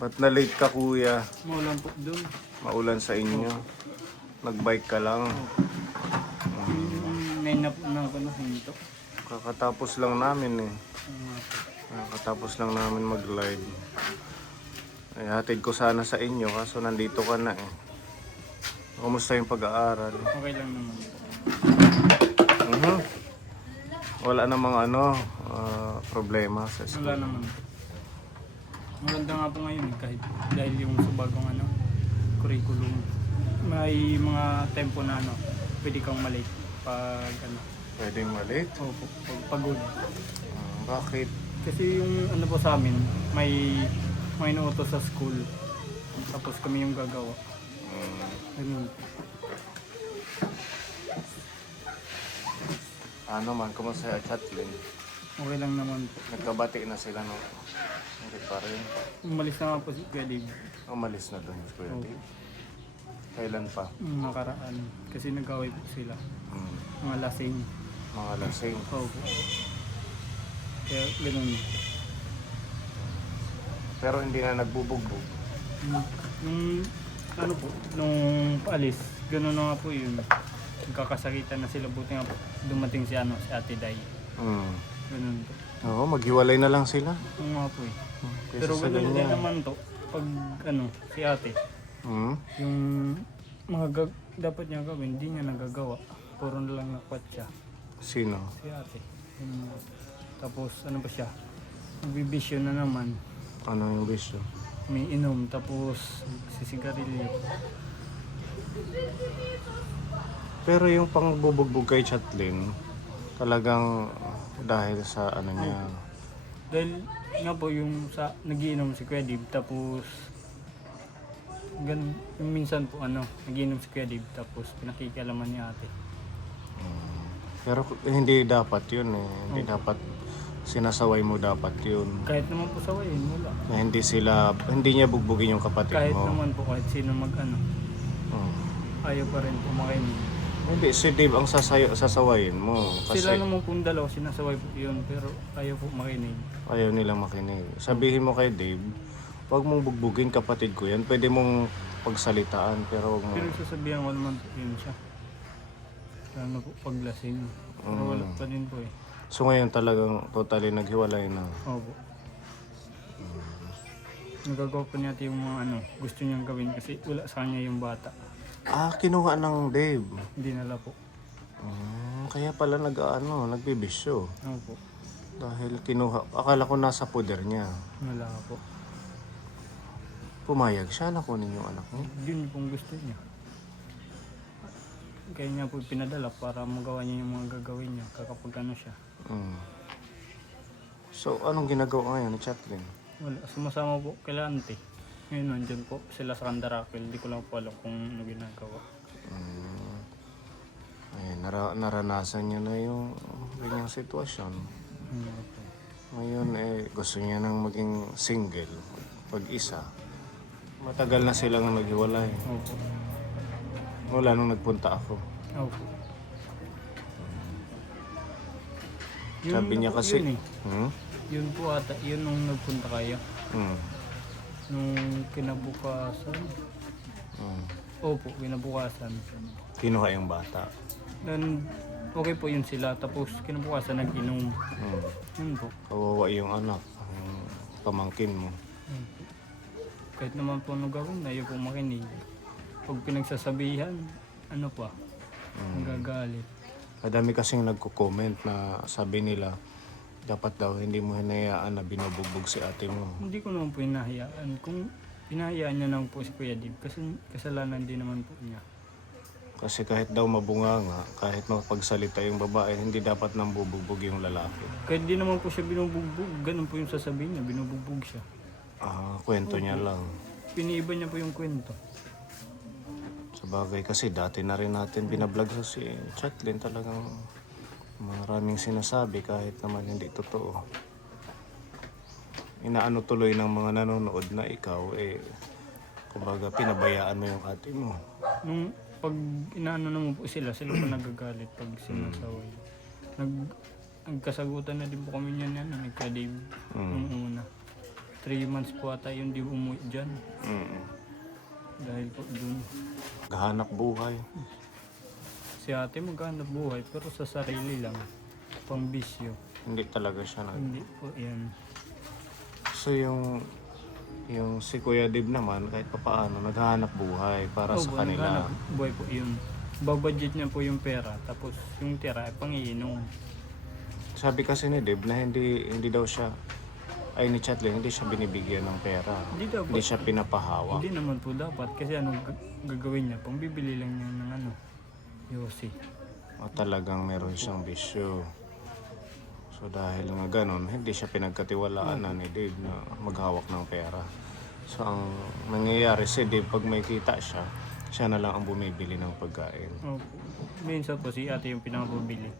Ba't na late ka kuya? Maulan po doon. Maulan sa inyo. Nagbike ka lang. May hinto. Kakatapos lang namin eh. Kakatapos lang namin mag-live. Ay, hatid ko sana sa inyo kaso nandito ka na eh. Kumusta yung pag-aaral? Okay lang naman po. Wala namang problema sa school. Wala naman po. Maganda nga po ngayon kahit dahil yung sa bagong curriculum. May mga tempo na pwede kang malate pag Pwedeng malate? Opo, pag pagod. Bakit? Kasi yung po sa amin, may inuutos sa school. Tapos kami yung gagawa. Ganun. Ano man, kumusta sa Chatlin? Okay lang naman po. Nagkabati na sila no? Hindi pa rin. Umalis na nga po si Kuya Dave. Umalis na doon si Kuya Dave. Kailan pa? Nakaraan. Kasi nag-away po sila. Mga lasing. Mga lasing. Opo. Kaya ganun. Pero hindi na nagbubugbog. Nung paalis, ganun na nga po yun. Nagkakasakitan na sila, buti nga po dumating si Ate Day. Ganun po. Oo, maghiwalay na lang sila. Oo nga po eh. Kaysa Pero sa ganun din ganyan. naman to, pag si Ate, yung mga dapat niya gawin, hindi niya nagagawa. Puro na lang nakwat siya. Sino? Si Ate. Tapos pa siya, nagbibisyo na naman. Ano yung bisyo? May inom, tapos sisigarilyo. Pero yung pangbubugbog kay Chatlin, talagang dahil sa niya. Dahil nga po yung nagiinom si Kuya Dib, tapos minsan po nagiinom si Kuya Dib, tapos pinakikialaman ni Ate. Pero hindi dapat yun eh. Hindi dapat sinasaway mo dapat yun. Kahit naman po sawayin, wala. Na hindi niya bugbugin yung kapatid Kahit mo. naman po, kahit sino ayaw pa rin po makinig. Hindi, si Dave ang sasawayin mo. Kasi Sila naman pong dalawa, sinasaway po yun, pero ayaw po makinig. ayaw nilang makinig. Sabihin mo kay Dave, huwag mong bugbugin kapatid ko yan. Pwede mong pagsalitaan, pero huwag mo... Pero sasabihan ko naman po yun siya. Lalo po paglasing. Pero wala pa din po eh. So ngayon talagang totally naghiwalay na. Opo. Nagagawa pa niya yung mga gusto niyang gawin kasi wala sa kanya yung bata. Kinuha ng Dave. Hindi nala po. Kaya pala nagbibisyo. Opo. Dahil akala ko nasa puder niya. Wala po. Pumayag siya na kunin yung anak mo. Yun pong gusto niya. Kaya niya po pinadala para magawa niya yung mga gagawin niya kapag siya. So anong ginagawa ngayon ni Chatlin? Wala. Sumasama po kila Auntie. Ngayon nandyan po sila sa Candarapil. Hindi ko lang po alam kung ano ginagawa. Naranasan niya na yung ganyang sitwasyon. Ngayon gusto niya nang maging single, pag-isa. Matagal na silang naghiwalay. Opo. Mula nung nagpunta ako. Opo. Sabi niya kasi... Yun Yun po ata. Yun nung nagpunta kayo. Nung kinabukasan. Opo, kinabukasan. Kinuha yung bata. Then, okay po yun sila. Tapos kinabukasan nag-inom. Yun po. Kawawa yung anak, yung pamangkin mo. Kahit naman po gawin, ayaw po makinig. Pag pinagsasabihan, nagagalit. Madami kasing nagko-comment na sabi nila, dapat daw hindi mo hinayaan na binubugbog si ate mo. Hindi ko naman po hinahayaan. Kung hinahayaan niya naman po si Kuya Dib, kasi kasalanan din naman po niya. Kasi kahit daw mabunganga, kahit mapagsalita yung babae, hindi dapat nang bubugbog yung lalaki. Kahit di naman po siya binubugbog, ganun po yung sasabihin niya, binubugbog siya. Kwento niya lang. Piniiba niya po yung kwento. Sa bagay kasi dati na rin natin binablog sa si Chatlin, talagang maraming sinasabi kahit naman hindi totoo. Inaano tuloy ng mga nanonood na ikaw kumbaga pinabayaan mo yung ate mo. Nung pag inaano naman po sila pa nagagalit pag sinasaway. Nagkasagutan na din po kami niyan ni Kuya Dave nung una. 3 months po ata yun di umuwi dyan. Mm. Dahil po dun. Gahanap buhay. Si ate maghanap buhay pero sa sarili lang. Pang bisyo. Hindi talaga siya nag... Hindi po yan. So yung si Kuya Dib naman kahit papaano naghahanap buhay para sa kanila. naghanap buhay po yun. Babudget niya po yung pera. Tapos yung tira ay pangiinom. Sabi kasi ni Dib na hindi daw siya ay ni Chatlin hindi siya binibigyan ng pera. Hindi dapat. Hindi siya pinapahawak. Hindi naman po dapat. Kasi ano gagawin niya? Pang bibili lang niya ng ano. Yosi. O talagang meron siyang bisyo. So dahil nga ganun, hindi siya pinagkatiwalaan na ni Dave na maghawak ng pera. So ang nangyayari si Dave, pag may kita siya, siya na lang ang bumibili ng pagkain. Opo. Minsan po si ate yung pinakabili.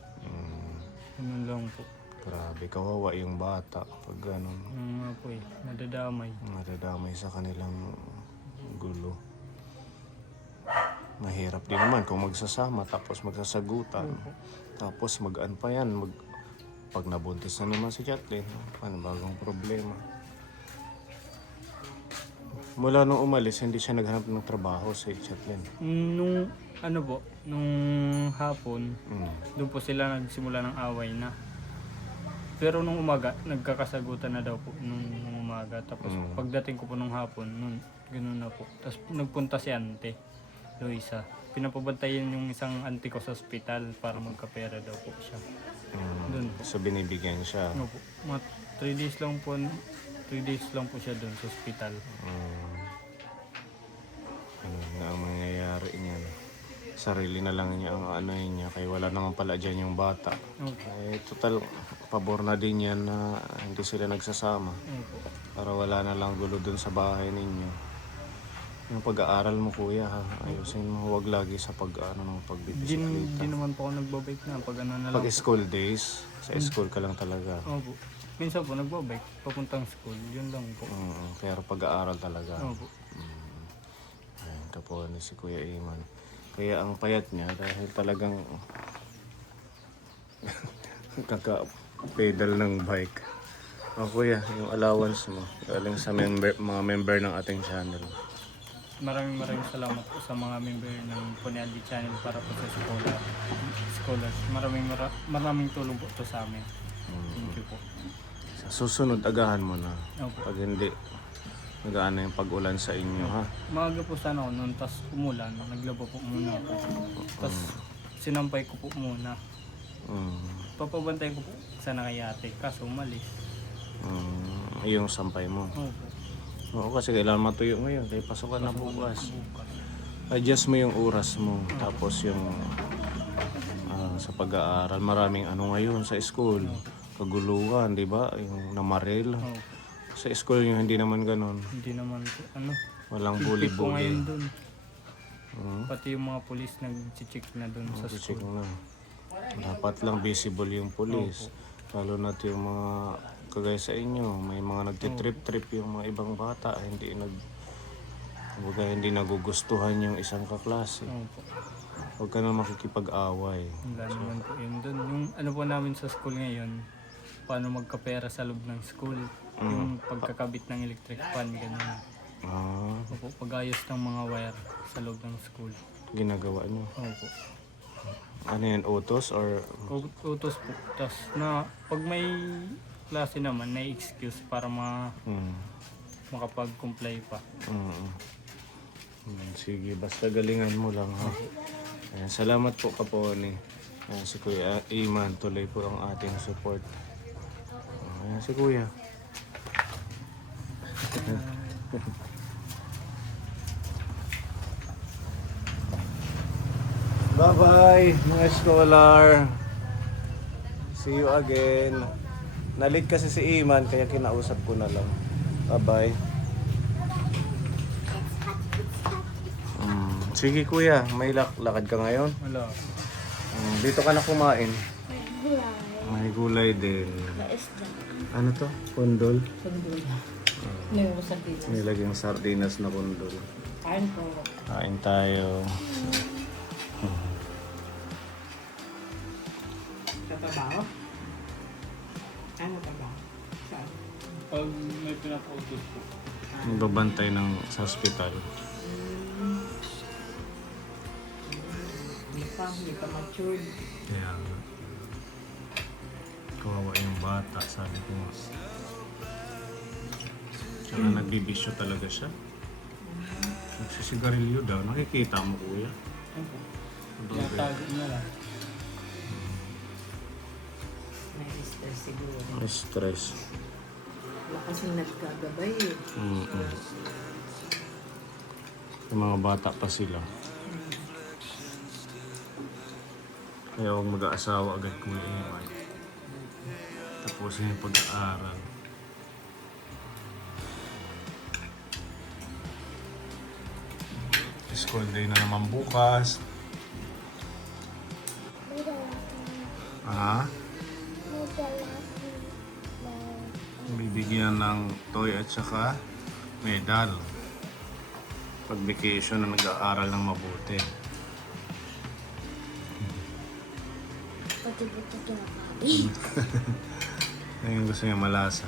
Ganun lang po. Grabe, kawawa yung bata pag ganun. Yung nga po eh, nadadamay. Nadadamay sa kanilang gulo. Mahirap din naman kung magsasama tapos magsasagutan. Tapos mag-an pa yan, pag nabuntis na naman si Chatlin, ano bagong problema. Mula nung umalis, hindi siya naghanap ng trabaho si Chatlin. Nung ano po, nung hapon, doon po sila nagsimula ng away na. Pero nung umaga, nagkakasagutan na daw po nung umaga. Tapos pagdating ko po nung hapon, nun, ganoon na po. Tapos nagpunta si Ante, Luisa. Pinapabantayan yung isang auntie ko sa ospital para magkapera daw po siya. Doon po. So binibigyan siya. Ano po, mga 3 days lang po, 3 days lang po siya doon sa ospital. Ano na ang mangyayari niyan? Sarili na lang niya ang ano niya, kaya wala naman pala dyan yung bata. Okay. Total, pabor na din yan na hindi sila nagsasama. Opo. Para wala na lang gulo dun sa bahay ninyo. Yung pag-aaral mo kuya ha, ayusin mo, huwag lagi sa Di pagbibisikleta. naman po ako nagbabike na pag ano na lang. Pag school days, sa school ka lang talaga. Opo. Minsan po nagbabike, papuntang school, yun lang po. Pero pag-aaral talaga. Opo. Ayun, tapo ni si Kuya Iman. Kaya ang payat niya dahil talagang kaka-pedal ng bike. O kuya, yung allowance mo, galing sa mga member ng ating channel. Maraming salamat po sa mga member ng Ponialdi channel para po sa scholars. Maraming tulong po to sa amin. Thank you po. Sa susunod, agahan mo na. Opo. Pag hindi, nag-aano yung pag-ulan sa inyo ha. Maaga po sana ako noon, tas umulan. Naglaba po muna ako. Tas sinampay ko po muna. Papabantayan ko po sana kay ate, kaso umalis. Yung sampay mo. Opo. Oo, kasi kailangan matuyo ngayon. Kaya pasukan na bukas. Adjust mo yung oras mo. Tapos yung sa pag-aaral, maraming ano ngayon sa school. Kaguluhan, di ba? Yung namaril. Opo. Sa school yung hindi naman ganun. Hindi naman po, ano. Walang Hindi po ngayon bully-bully. dun. Pati yung mga polis nag-check na dun sa Check school. na. Dapat lang visible yung police. Lalo na yung mga kagaya sa inyo, may mga nagtitrip-trip yung mga ibang bata, hindi nagugustuhan yung isang kaklase. Opo. Huwag ka na makikipag-away. Wala naman po yun dun. Yung ano po namin sa school ngayon, paano magkapera sa loob ng school. Yung pagkakabit ng electric fan, gano'n. Opo, pag-ayos ng mga wire sa loob ng school. Ginagawa nyo. Opo. Ano yan, utos or... Utos po. Tapos na, pag may klase naman, na excuse para makapag-comply pa. Sige, basta galingan mo lang ha. Ayan, salamat po Kaponi. Ayan, si Kuya Iman, tuloy po ang ating support. Ayan, si Kuya. Bye-bye mga scholar. See you again. Nalit kasi si Iman kaya kinausap ko na lang. Bye-bye. Sige kuya, may lakad ka ngayon? Wala. Dito ka na kumain. May gulay din. Ano to? Kundol? Nilagyan sardinas na kundol. Kain po. Kain tayo. Sa trabaho? Ano trabaho? Saan? Pag may naputol po. Babantay ng sa ospital. Hindi pa matured. Kaya nga. Kawawa yung bata, sabi ko nga. Tsaka nagbibisyo talaga siya. Nagsisigarilyo daw. Nakikita mo, kuya. Opo. Tinatago na lang. May stress siguro. Stress. Wala kasing nagkagabay eh. Yung mga bata pa sila. Kaya huwag mag-aasawa agad kung iiwan. Tapos yung pag-aaral. School day na naman bukas. Ah? Bibigyan ng toy at saka medal. Pag vacation na nag-aaral ng mabuti. Ayun gusto niya malasa.